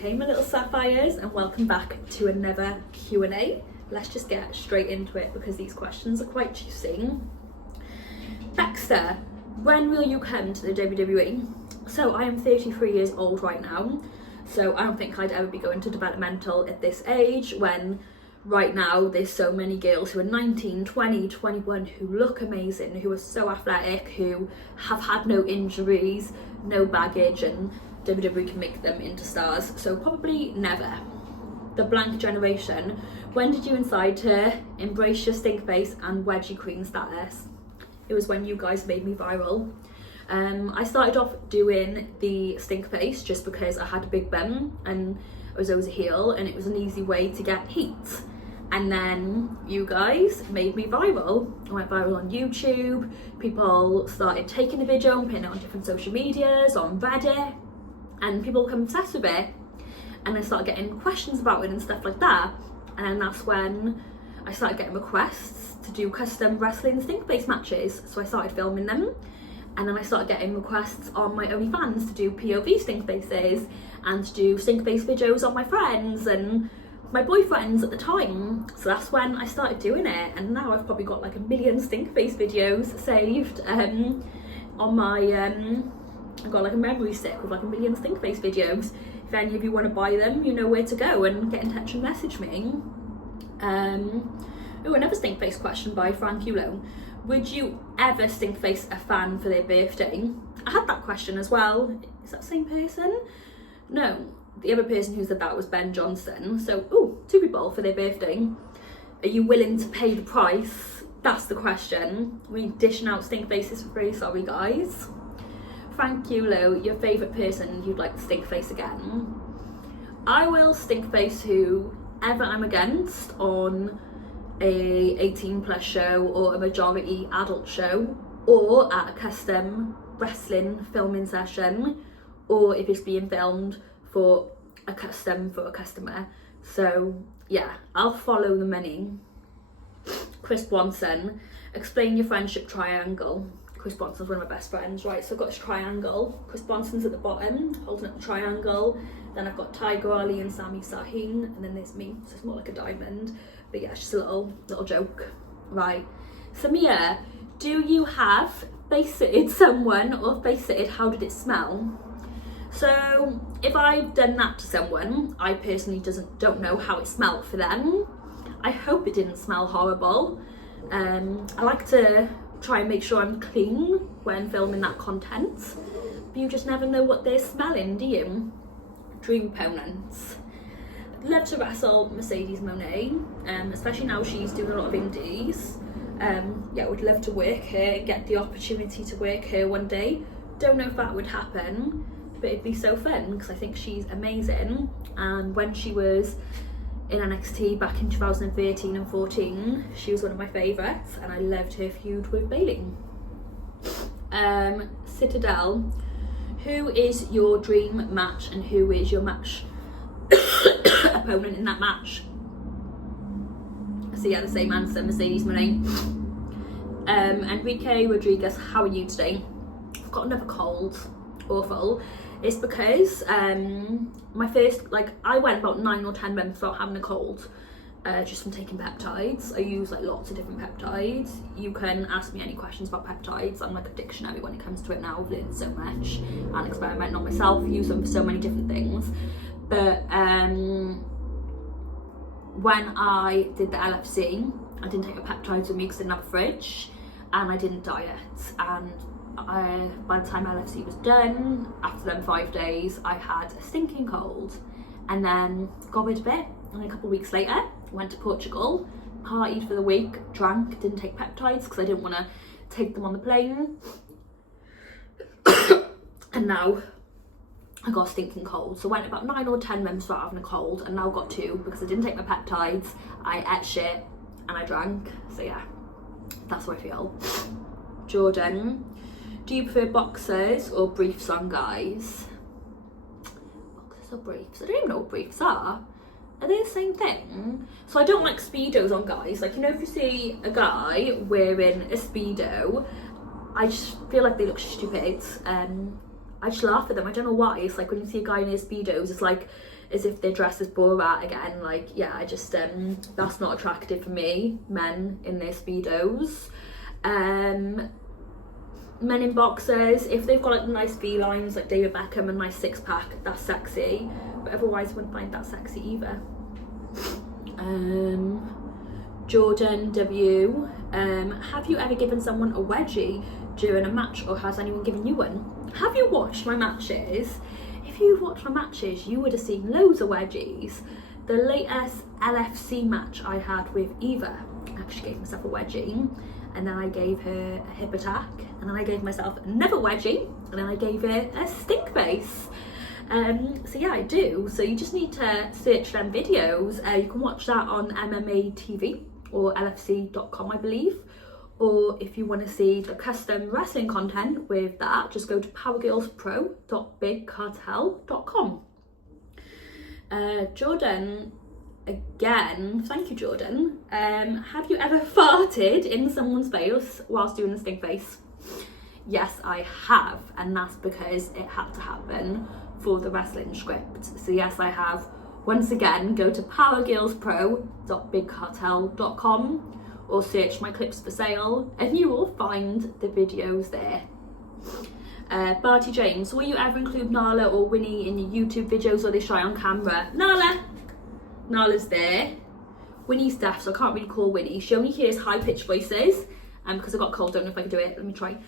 Hey my little sapphires, and welcome back to another Q&A. Let's just get straight into it because these questions are quite juicy. Baxter, when will you come to the WWE? So I am 33 years old right now, so I don't think I'd ever be going to developmental at this age when right now there's so many girls who are 19, 20, 21 who look amazing, who are so athletic, who have had no injuries, no baggage, and WWE can make them into stars. So probably never. The blank generation, when did you decide to embrace your stink face and wedgie queen status? It was when you guys made me viral. I started off doing the stink face just because I had a big bum and I was always a heel and it was an easy way to get heat. And then you guys made me viral. I went viral on YouTube. People started taking the video and putting it on different social medias, on Reddit, and people become obsessed with it. And I started getting questions about it and stuff like that. And then that's when I started getting requests to do custom wrestling stink face matches. So I started filming them. And then I started getting requests on my OnlyFans to do POV stink faces and to do stink face videos on my friends and my boyfriends at the time. So that's when I started doing it, and now I've probably got like 1 million stink face videos saved on my I've got like a memory stick with like 1 million stink face videos. If any of you want to buy them, you know where to go and get in touch and message me. Oh, another stink face question by Frank Yulo. Would you ever stink face a fan for their birthday? I had that question as well. Is that the same person? No, the other person who said that was Ben Johnson. So, oh, 2 people for their birthday. Are you willing to pay the price? That's the question. We dishing out stink faces for free, sorry guys. Frank Yulo, your favourite person you'd like to stink face again? I will stink face whoever I'm against on a 18 plus show or a majority adult show, or at a custom wrestling filming session, or if it's being filmed for a customer. So yeah, I'll follow the money. Chris Bronson, explain your friendship triangle. Chris Bronson's one of my best friends, right? So I've got this triangle. Chris Bronson's at the bottom, holding up the triangle. Then I've got Tiger Ali and Sami Zayn, and then there's me, so it's more like a diamond. But yeah, it's just a little joke, right? Samia, do you have face-sitted someone or face-sitted how did it smell? So if I've done that to someone, I personally don't know how it smelled for them. I hope it didn't smell horrible. I like to try and make sure I'm clean when filming that content, but you just never know what they're smelling, do you? Dream opponents. Love to wrestle Mercedes Monet, especially now she's doing a lot of indies. Yeah, would love to work her, get the opportunity to work her one day. Don't know if that would happen, but it'd be so fun because I think she's amazing. And when she was in NXT back in 2013 and 14, she was one of my favourites, and I loved her feud with Bayley. Citadel, who is your dream match and who is your match opponent in that match? So yeah, the same answer, Mercedes Monet. Enrique Rodriguez, how are you today? I've got another cold, awful. It's because my first, I went about 9 or 10 months without having a cold, just from taking peptides. I use like lots of different peptides. You can ask me any questions about peptides. I'm like a dictionary when it comes to it now. I've learned so much and experimenting on myself, use them for so many different things. But when I did the LFC, I didn't take my peptides with me because I didn't have a fridge, and I didn't diet. And by the time LFC was done, after them 5 days, I had a stinking cold, and then got rid of it. And a couple of weeks later, went to Portugal, partied for the week, drank, didn't take peptides because I didn't want to take them on the plane. And now I got a stinking cold. So I went about 9 or 10 months without having a cold, and now got 2 because I didn't take my peptides, I ate shit, and I drank. So yeah, that's how I feel. Jordan, do you prefer boxers or briefs on guys? Boxers or briefs? I don't even know what briefs are. Are they the same thing? So I don't like Speedos on guys. Like, you know, if you see a guy wearing a Speedo, I just feel like they look stupid. I just laugh at them. I don't know why. It's like when you see a guy in his speedos, it's like as if they're dressed as Borat again. Like, yeah, I just that's not attractive for me. Men in their speedos. Men in boxers, if they've got like nice V-lines like David Beckham and nice six-pack, that's sexy, but otherwise I wouldn't find that sexy either. Jordan W, have you ever given someone a wedgie during a match, or has anyone given you one? Have you watched my matches? If you've watched my matches, you would have seen loads of wedgies. The latest LFC match I had with Eva, I actually gave myself a wedgie, and then I gave her a hip attack, and then I gave myself another wedgie, and then I gave her a stink face. So yeah, I do. So you just need to search them videos. You can watch that on MMA TV or LFC.com, I believe. Or if you want to see the custom wrestling content with that, just go to powergirlspro.bigcartel.com. Jordan, again, thank you, Jordan. Have you ever farted in someone's face whilst doing the stink face? Yes, I have, and that's because it had to happen for the wrestling script. So yes, I have. Once again, go to powergirlspro.bigcartel.com or search my clips for sale, and you will find the videos there. Barty James, will you ever include Nala or Winnie in your YouTube videos, or they shy on camera? Nala's there. Winnie's deaf, so I can't really call Winnie. She only hears high-pitched voices, and because I got cold, don't know if I can do it. Let me try. Winnie!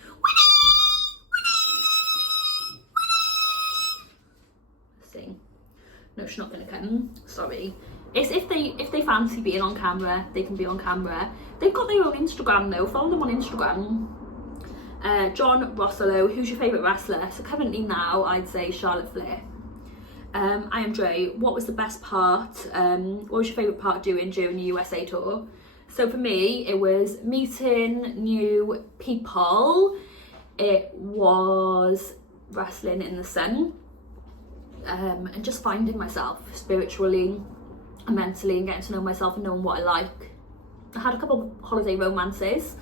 Sing. No, she's not gonna come. Sorry. It's if they fancy being on camera, they can be on camera. They've got their own Instagram though. Follow them on Instagram. John Rossello, who's your favourite wrestler? So currently now, I'd say Charlotte Flair. I am Dre. What was the best part? What was your favourite part doing during the USA tour? So for me, it was meeting new people. It was wrestling in the sun, and just finding myself spiritually and mentally, and getting to know myself and knowing what I like. I had a couple of holiday romances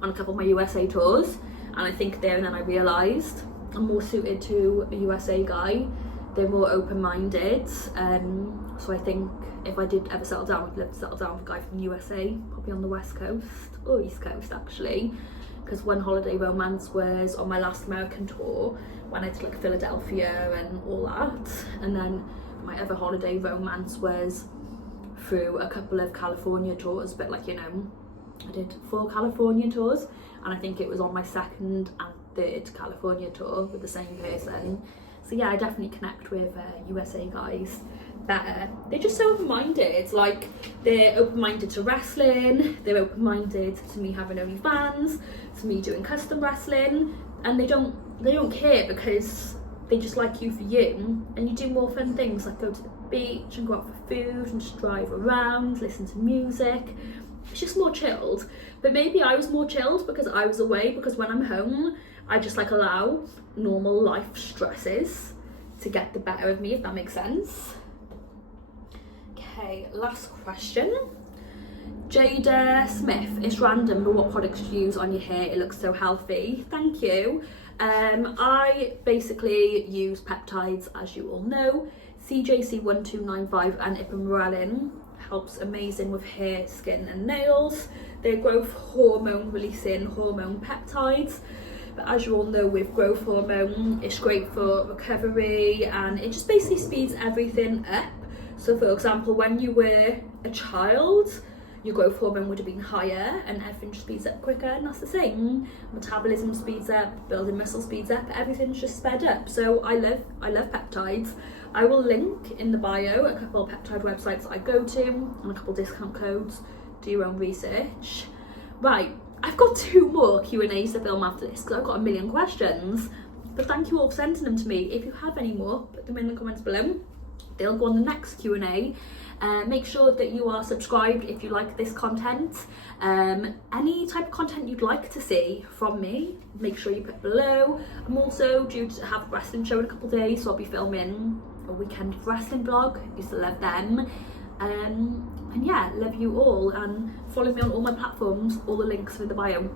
on a couple of my USA tours, and I think there and then I realised I'm more suited to a USA guy. They're more open-minded, so I think if I did ever settle down, I'd love to settle down with a guy from the USA, probably on the West Coast, or East Coast actually, because one holiday romance was on my last American tour, when I did like Philadelphia and all that, and then my other holiday romance was through a couple of California tours, but like, you know, I did 4 California tours, and I think it was on my second and third California tour with the same person. So yeah, I definitely connect with USA guys better. They're just so open-minded. Like, they're open-minded to wrestling, they're open-minded to me having OnlyFans, to me doing custom wrestling, and they don't care, because they just like you for you, and you do more fun things like go to the beach and go out for food and just drive around, listen to music. It's just more chilled. But maybe I was more chilled because I was away, because when I'm home I just like allow normal life stresses to get the better of me, if that makes sense. Okay, last question. Jada Smith, it's random, but what products do you use on your hair? It looks so healthy. Thank you. I basically use peptides, as you all know. CJC1295 and ipamorelin helps amazing with hair, skin and nails. They're growth hormone releasing hormone peptides, but as you all know, with growth hormone, it's great for recovery, and it just basically speeds everything up. So for example, when you were a child, your growth hormone would have been higher and everything speeds up quicker, and that's the same. Metabolism speeds up, building muscle speeds up, everything's just sped up. So I love peptides. I will link in the bio a couple of peptide websites I go to and a couple of discount codes. Do your own research. Right, I've got 2 more Q&As to film after this because I've got a million questions. But thank you all for sending them to me. If you have any more, put them in the comments below. They'll go on the next Q&A. Make sure that you are subscribed if you like this content. Any type of content you'd like to see from me, make sure you put below. I'm also due to have a wrestling show in a couple of days, so I'll be filming a weekend wrestling vlog. Used to love them. And yeah, love you all, and follow me on all my platforms. All the links are in the bio.